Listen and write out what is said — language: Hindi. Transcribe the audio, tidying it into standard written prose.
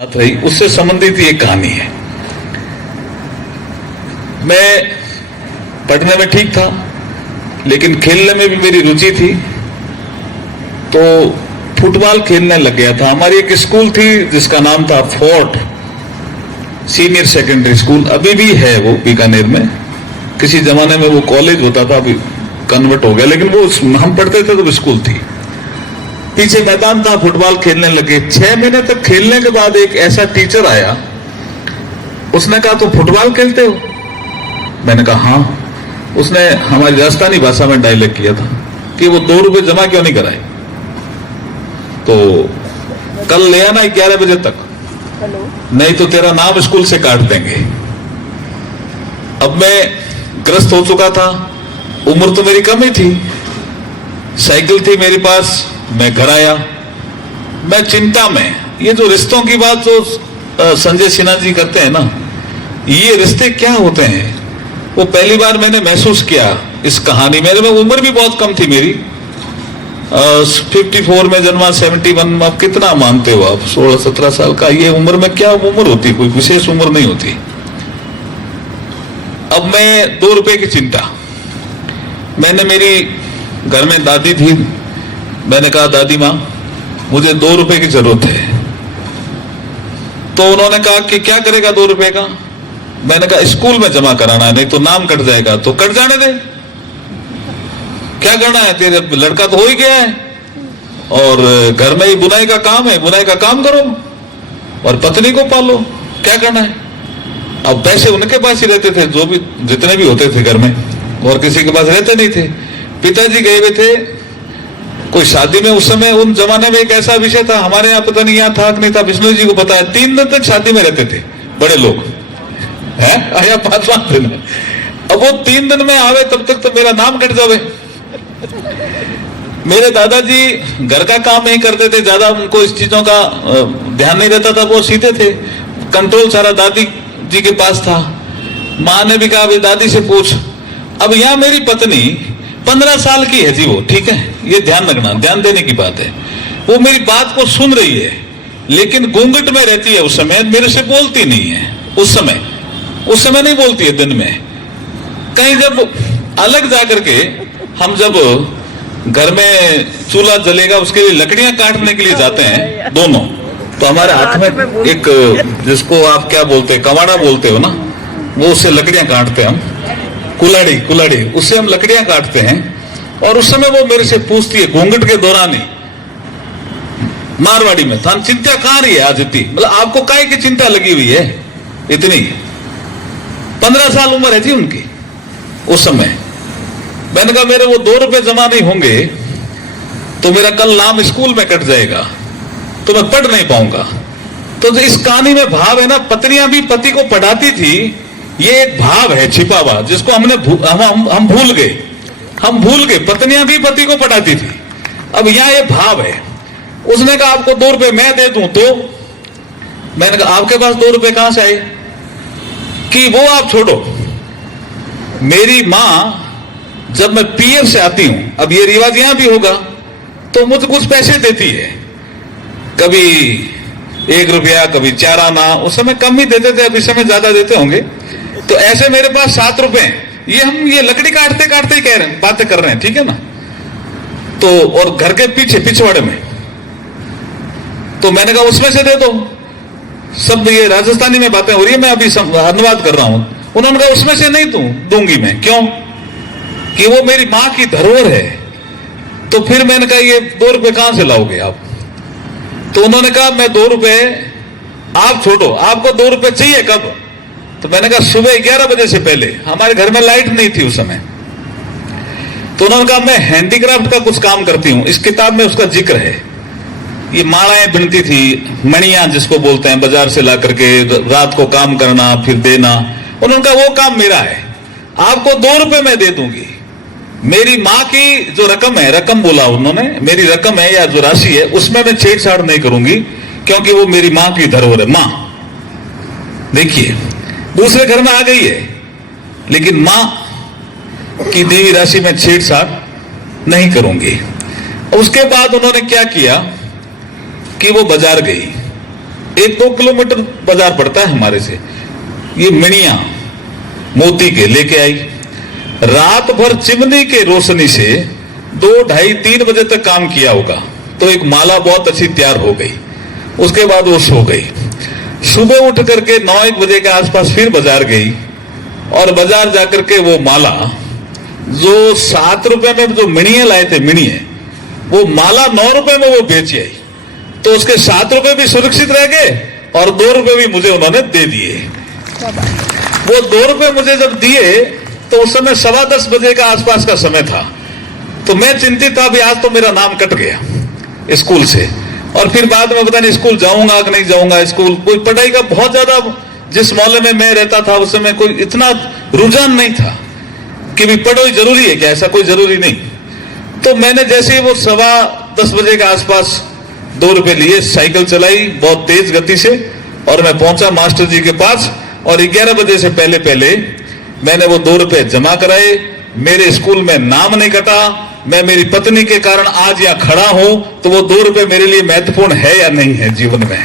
बात रही उससे संबंधित एक कहानी है। मैं पढ़ने में ठीक था, लेकिन खेलने में भी मेरी रुचि थी, तो फुटबॉल खेलने लग गया था। हमारी एक स्कूल थी जिसका नाम था फोर्ट सीनियर सेकेंडरी स्कूल, अभी भी है वो बीकानेर में। किसी जमाने में वो कॉलेज होता था, अभी कन्वर्ट हो गया, लेकिन वो हम पढ़ते थे तो स्कूल थी। पीछे मैदान था, फुटबॉल खेलने लगे। 6 महीने तक खेलने के बाद एक ऐसा टीचर आया, उसने कहा तुम फुटबॉल खेलते हो? मैंने कहा हाँ। उसने हमारी राजस्थानी भाषा में डायलॉग किया था कि वो 2 रुपए जमा क्यों नहीं कराए, तो कल ले आना 11 बजे तक, नहीं तो तेरा नाम स्कूल से काट देंगे। अब मैं ग्रस्त हो चुका था, उम्र तो मेरी कम ही थी, साइकिल थी मेरे पास। मैं घर आया, मैं चिंता में। ये जो रिश्तों की बात जो संजय सिन्हा जी करते हैं ना, ये रिश्ते क्या होते हैं, वो पहली बार मैंने महसूस किया इस कहानी में। उम्र भी बहुत कम थी मेरी, 54 में जन्मा, 71 में। अब कितना मानते हो आप, 16-17 साल का। ये उम्र में क्या उम्र होती, कोई विशेष उम्र नहीं होती। अब मैं 2 रुपए की चिंता, मैंने मेरी घर में दादी थी, मैंने कहा दादी माँ मुझे 2 रुपए की जरूरत है। तो उन्होंने कहा कि क्या करेगा 2 रुपए का? मैंने कहा स्कूल में जमा कराना है, नहीं तो नाम कट जाएगा। तो कट जाने दे, क्या करना है, तेरे लड़का तो हो ही गया है, और घर में ही बुनाई का काम है, बुनाई का काम करो और पत्नी को पालो, क्या करना है। अब पैसे उनके पास ही रहते थे, जो भी जितने भी होते थे घर में, और किसी के पास रहते नहीं थे। पिताजी गए हुए थे कोई शादी में। उस समय उन जमाने में एक ऐसा विषय था, हमारे यहाँ पता नहीं यहाँ था कि नहीं था, विष्णु जी को पता है, 3 दिन तक शादी में रहते थे बड़े लोग, हैं या 5-5 दिन। अब वो 3 दिन में आवे तब तक तो मेरा नाम कट जावे। मेरे दादाजी घर का काम नहीं करते थे ज्यादा, उनको इस चीजों का ध्यान नहीं रहता था, वो सीधे थे, कंट्रोल सारा दादी जी के पास था। माँ ने भी कहा भाई दादी से पूछ। अब यहाँ मेरी पत्नी 15 साल की है जी, वो ठीक है, ये ध्यान रखना, ध्यान देने की बात है। वो मेरी बात को सुन रही है, लेकिन घूंघट में रहती है उस समय, मेरे से बोलती नहीं है। उस समय नहीं बोलती है। दिन में कहीं जब अलग जाकर के, हम जब घर में चूल्हा जलेगा उसके लिए लकड़ियां काटने के लिए जाते हैं दोनों, तो हमारे हाथ में एक, जिसको आप क्या बोलते हैं, कवाड़ा बोलते हो ना, वो उससे लकड़ियां काटते हैं हम, कुल्हाड़ी, उससे हम लकड़ियां काटते हैं। और उस समय वो मेरे से पूछती है, घूंघट के दौरान ही, मारवाड़ी में, थान चिंता कहां रही है आज इतनी, मतलब आपको काहे की चिंता लगी हुई है इतनी? 15 साल उम्र है थी उनकी उस समय। मैंने कहा मेरे वो 2 रुपए जमा नहीं होंगे तो मेरा कल नाम स्कूल में कट जाएगा, तो मैं पढ़ नहीं पाऊंगा। तो इस कहानी में भाव है ना, पत्नियां भी पति को पढ़ाती थी, ये एक भाव है छिपा हुआ, जिसको हम भूल गए। हम भूल गए, पत्नियां भी पति को पढ़ाती थी। अब यहां ये भाव है। उसने कहा आपको 2 रुपए मैं दे दूं, तो मैंने कहा आपके पास 2 रुपए कहां से आए? कि वो आप छोड़ो, मेरी मां जब मैं पियर से आती हूं, अब ये रिवाज यहां भी होगा, तो मुझे कुछ पैसे देती है, कभी 1 रुपया, कभी 4 आना। उस समय कम ही देते थे, अब इस समय ज्यादा देते होंगे। तो ऐसे मेरे पास 7 रुपए, ये हम ये लकड़ी काटते काटते ही कह रहे हैं, बातें कर रहे हैं, ठीक है ना। तो और घर के पीछे पिछवाड़े में, तो मैंने कहा उसमें से दे दो। सब ये राजस्थानी में बातें हो रही है, मैं अभी अनुवाद कर रहा हूं। उन्होंने कहा उसमें से नहीं दूंगी मैं, क्यों? कि वो मेरी मां की धरोहर है। तो फिर मैंने कहा ये 2 रुपए कहां से लाओगे आप? तो उन्होंने कहा मैं 2 रुपए आप छोड़ो, आपको 2 रुपए चाहिए कब? तो मैंने कहा सुबह 11 बजे से पहले। हमारे घर में लाइट नहीं थी उस समय। तो उन्होंने कहा मैं हैंडीक्राफ्ट का कुछ काम करती हूं, इस किताब में उसका जिक्र है। ये मालाएं बुनती थी, मणियां जिसको बोलते हैं, बाजार से ला करके रात को काम करना फिर देना। उन्होंने कहा वो काम मेरा है, आपको 2 रुपए मैं दे दूंगी। मेरी माँ की जो रकम है, रकम बोला उन्होंने, मेरी रकम है या जो राशि है, उसमें मैं छेड़छाड़ नहीं करूंगी, क्योंकि वो मेरी माँ की धरोहर है। माँ देखिए दूसरे घर में आ गई है, लेकिन माँ की देवी राशि में छेड़छाड़ नहीं करूंगी। उसके बाद उन्होंने क्या किया कि वो बाजार गई, 1-2 किलोमीटर बाजार पड़ता है हमारे से। ये मिणिया मोती के लेके आई, रात भर चिमनी के रोशनी से 2, 2:30, 3 बजे तक काम किया होगा, तो एक माला बहुत अच्छी तैयार हो गई। उसके बाद वो सो गई। सुबह उठ करके 9-1 बजे के आसपास फिर बाजार गई, और बाजार जाकर के वो माला जो 7 रुपए में जो मिणिये लाए थे, मिणिये, वो माला 9 रुपए में वो बेच आई। तो उसके 7 रुपए भी सुरक्षित रह गए और 2 रुपए भी मुझे उन्होंने दे दिए। वो 2 रुपए मुझे जब दिए तो उस समय 10:15 बजे का आसपास का समय था। तो मैं चिंतित था, भी आज तो मेरा नाम कट गया स्कूल से, और फिर बाद में पता नहीं स्कूल जाऊंगा कि नहीं जाऊंगा। स्कूल कोई पढ़ाई का बहुत ज्यादा, जिस मोहल्ले में मैं रहता था उस समय कोई इतना रुझान नहीं था कि भी पढ़ो जरूरी है क्या, ऐसा कोई जरूरी नहीं। तो मैंने जैसे ही वो 10:15 बजे के आसपास 2 रुपए लिए, साइकिल चलाई बहुत तेज गति से, और मैं पहुंचा मास्टर जी के पास, और 11 बजे से पहले पहले मैंने वो 2 रुपए जमा कराए। मेरे स्कूल में नाम नहीं कटा। मैं मेरी पत्नी के कारण आज यहाँ खड़ा हूं, तो वो 2 रुपए मेरे लिए महत्वपूर्ण है या नहीं है जीवन में।